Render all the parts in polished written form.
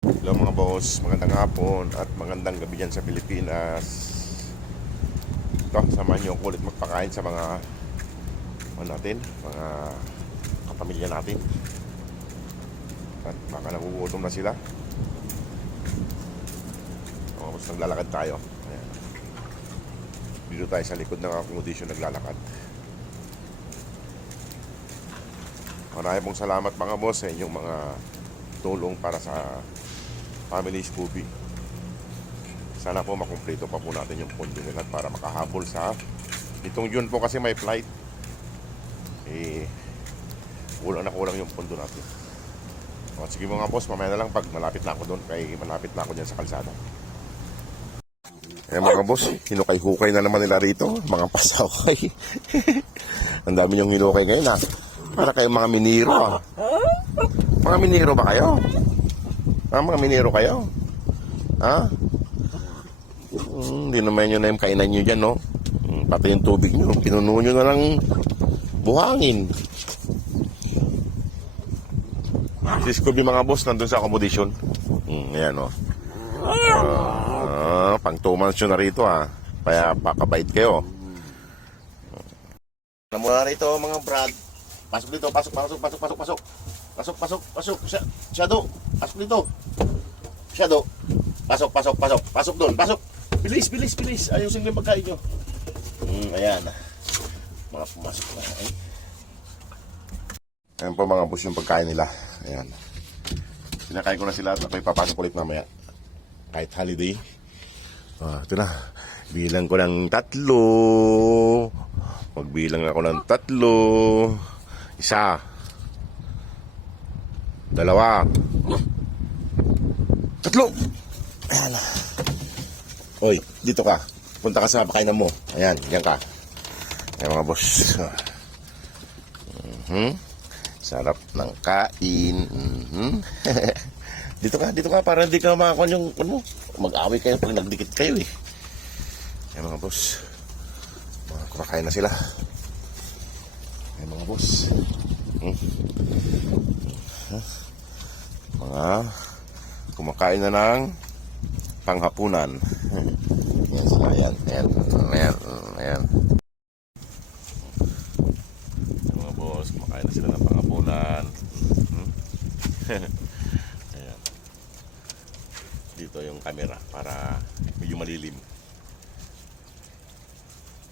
Hello mga boss, magandang hapon at magandang gabi dyan sa Pilipinas. Ito, samahan niyo ako ulit magpakain sa mga natin, mga kapamilya natin. At baka nagugutom na sila. Mga boss, naglalakad tayo. Ayan. Dito tayo sa likod ng accommodation naglalakad. Marami pong salamat mga boss sa inyong mga tulong para sa Family Scooby. Sana po makumpleto pa po natin yung pondo nila para makahabol sa itong June po kasi may flight. Kulang na kulang yung pondo natin. O, sige mga boss, mamaya na lang pag malapit na ako doon, kay malapit na ako dyan sa kalsada. Mga boss, hinukay-hukay na naman nila rito, mga pasaway. Ang dami niyong hinukay ngayon ha. Para kayong mga miniro ha. Mga miniro ba kayo? Mga miniro kayo? Ha? Hindi naman yun na yung kainan nyo dyan, no? Pati yung tubig nyo, pinuno nyo na lang buhangin. Si Scooby mga boss, nandun sa accommodation. Ayan, no? Pang 2 months yun na rito, ha? Kaya pakabait kayo. Namula rito, mga brad. Pasok dito, pasok. Pasok. Shadow, pasok dito. Shadow, pasok doon, pasok. Bilis. Ayusin yung pagkain nyo. Ayan. Mga pumasok na. Ayan po mga boss yung pagkain nila. Ayan. Sinakain ko na sila at ako'y papasok ulit mamaya. Kahit holiday. Ito na. Bilang ko ng 3. Magbilang ako ng 3. 1. 2. 3. Ayan. Oy, dito ka. Punta ka sa pakainan mo. Ayan, yan ka. Ayan mga boss. Sarap ng kain. Dito ka para hindi ka makakuha yung mag-away kayo pag nagdikit kayo eh. Ayan mga boss. Kumakain na sila. Ayan mga boss. Mga kumakain na ng panghapunan. Yan sila, ayan. Mga boss, kumakain na sila ng panghapunan. Ayan. Dito yung camera para medyo malilim.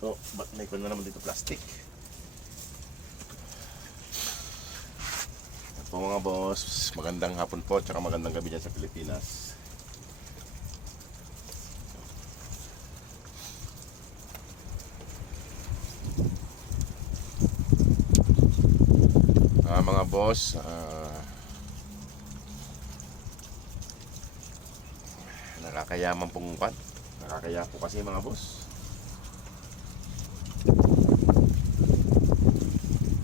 So, ba't may na naman dito plastic? Ito mga boss, magandang hapon po, tsaka magandang gabi dyan sa Pilipinas. Mga boss, nakakayaman pong pan. Nakakaya po kasi mga boss.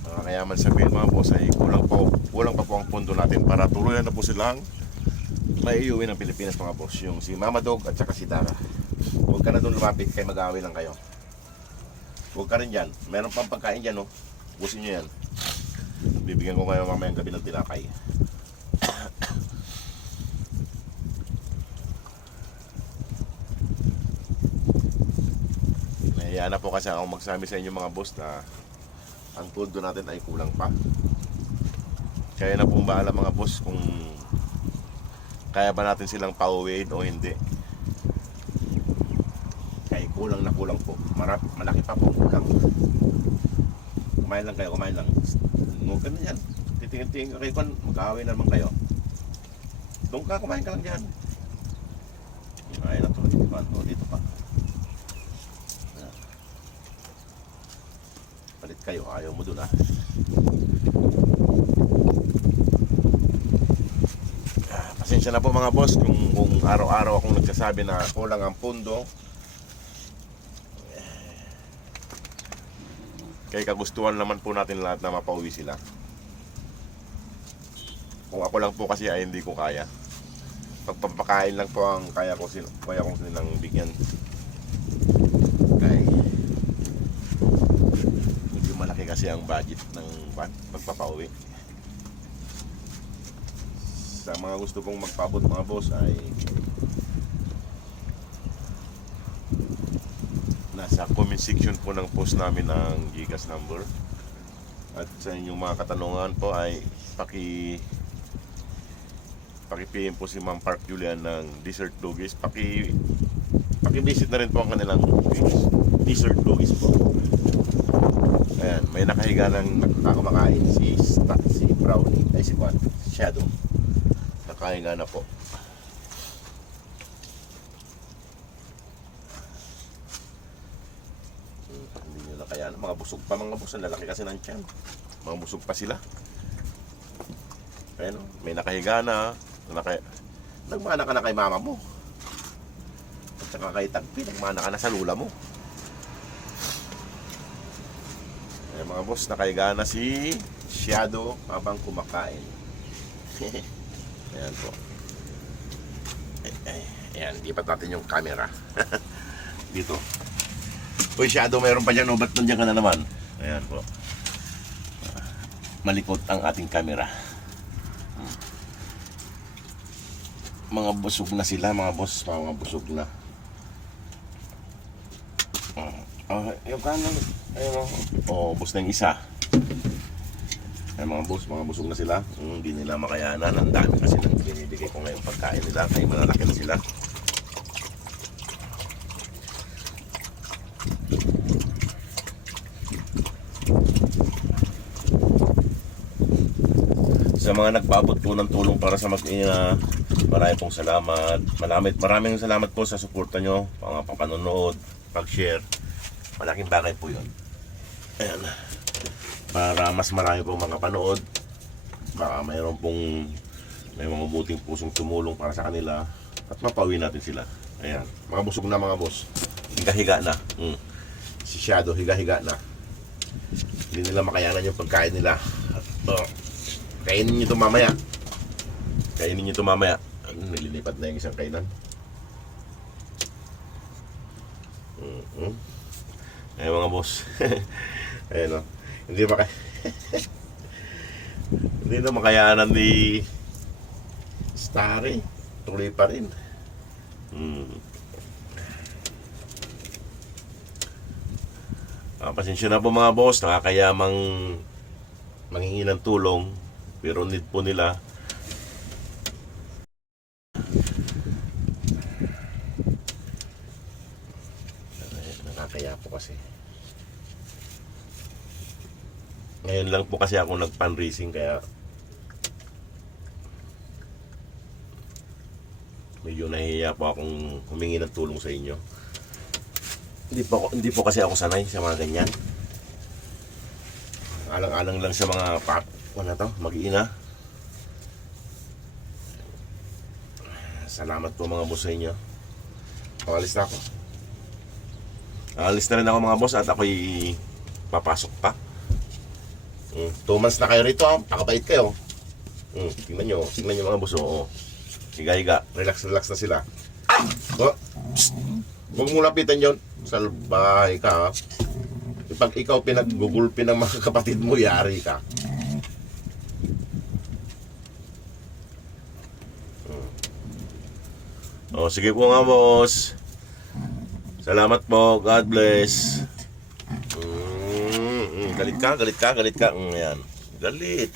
Nakakayaman sabihin mga boss ay kulang pa po ang pondo natin para tuluyan na po silang maiuwi ng Pilipinas mga boss. Yung si Mama Dog at saka si Tara. Huwag ka na doon lumapit kay mag-aaway lang kayo. Huwag ka rin dyan. Meron pang pagkain dyan, no? Busin nyo yan. Bibigyan ko kayo mamayang gabi ng tinapay. Nahiya na po kasi ako magsabi sa inyo mga boss na ang pondo natin ay kulang pa. Kaya na pong bahala mga boss kung kaya ba natin silang pauwiin o hindi. Kaya kulang na kulang po. Malaki pa po kulang. Kumain lang kayo, kumain lang. Huwag ka na yan. Titingin-tingin ka kayo kung mag-aaway na naman kayo. Doon ka, kumain ka lang dyan. Kumain lang ito. Dito pa. Palit kayo, ayaw mo doon Pasensya na po mga boss kung araw-araw akong nagsasabi na kulang ang pundo. Kaya kagustuhan naman po natin lahat na mapauwi sila. Kung ako lang po kasi ay hindi ko kaya. Pagpapakain lang po ang kaya kong silang bigyan. Kaya medyo malaki kasi ang budget ng pagpapauwi. Sa mga gusto pong magpaabot mga boss ay nasa comment section po ng post namin ang GCash number. At sa inyong mga katanungan po ay paki-PM po si Ma'am Park Julian ng Desert Doggies. Paki-visit na rin po ang kanilang Desert Doggies po. Ayan, may nakahiga ng nakakumakain si Brownie, ay si Shadow. Nakahiga na po. Hindi nyo na kaya, mga busog pa mga boss, ang lalaki kasi ng tiyan. Mga busog pa sila. Ayan, may nakahiga na. Nagmana ka na kay mama mo. At saka kay Tagpi, nagmana ka na sa lula mo. Ayan mga boss, nakahiga na si Shadow habang kumakain. Ayan po. Ayan, lipat natin yung camera. Dito. Uy Shadow, mayroon pa dyan, no? Ba't nandiyan ka na naman? Ayan po. Malikot ang ating camera. Mga busog na sila, mga boss. Mga busog na. Yung kanan. Ayun o. Ubos na yung isa. Ay mga boss, mga busog na sila. Hindi nila makayanan. Ang dami kasi nang binibigay ko ngayon pagkain nila. Kaya malalaki na sila. Sa mga nagpaabot po ng tulong para sa mag-ina, maraming pong salamat. Maraming salamat po sa suporta nyo, mga papanonood, pag-share. Malaking bagay po yun. Ayan. Para mas marami pong mga panood, baka mayroon pong may mga buting pusong tumulong para sa kanila at mapauwi natin sila. Ayan. Mga busog na mga boss. Higa-higa na. Si Shadow, higa-higa na. Hindi nila makayanan yung pagkain nila. Kainin nyo ito mamaya. Kainin nyo ito mamaya. Nililipat na yung isang kainan. Ayan mga boss. Ayan o. Hindi na makayanan ni Starry. Tuloy pa rin. Pasensya na po mga boss. Nakakayamang manghingi ng tulong. Pero need po nila. Nakakaya po kasi. Ngayon lang po kasi ako nag-fundraising kaya medyo nahihiya po akong humingi ng tulong sa inyo. Hindi po kasi ako sanay sa mga ganyan. Alang-alang lang sa mga mag-iina. Salamat po mga boss sa inyo. Alis na ako. Alis na rin ako mga boss at ako'y papasok pa. 2 months na kayo rito, pakabait kayo. Tingnan nyo mga boss. Higa-higa, relax na sila. Huwag mo lapitan yun. Salbahay ka. Pag ikaw pinaggugulpi ng mga kapatid mo, yari ka. Sige po nga boss. Salamat po. God bless. Galit ka. Ayan. Galit.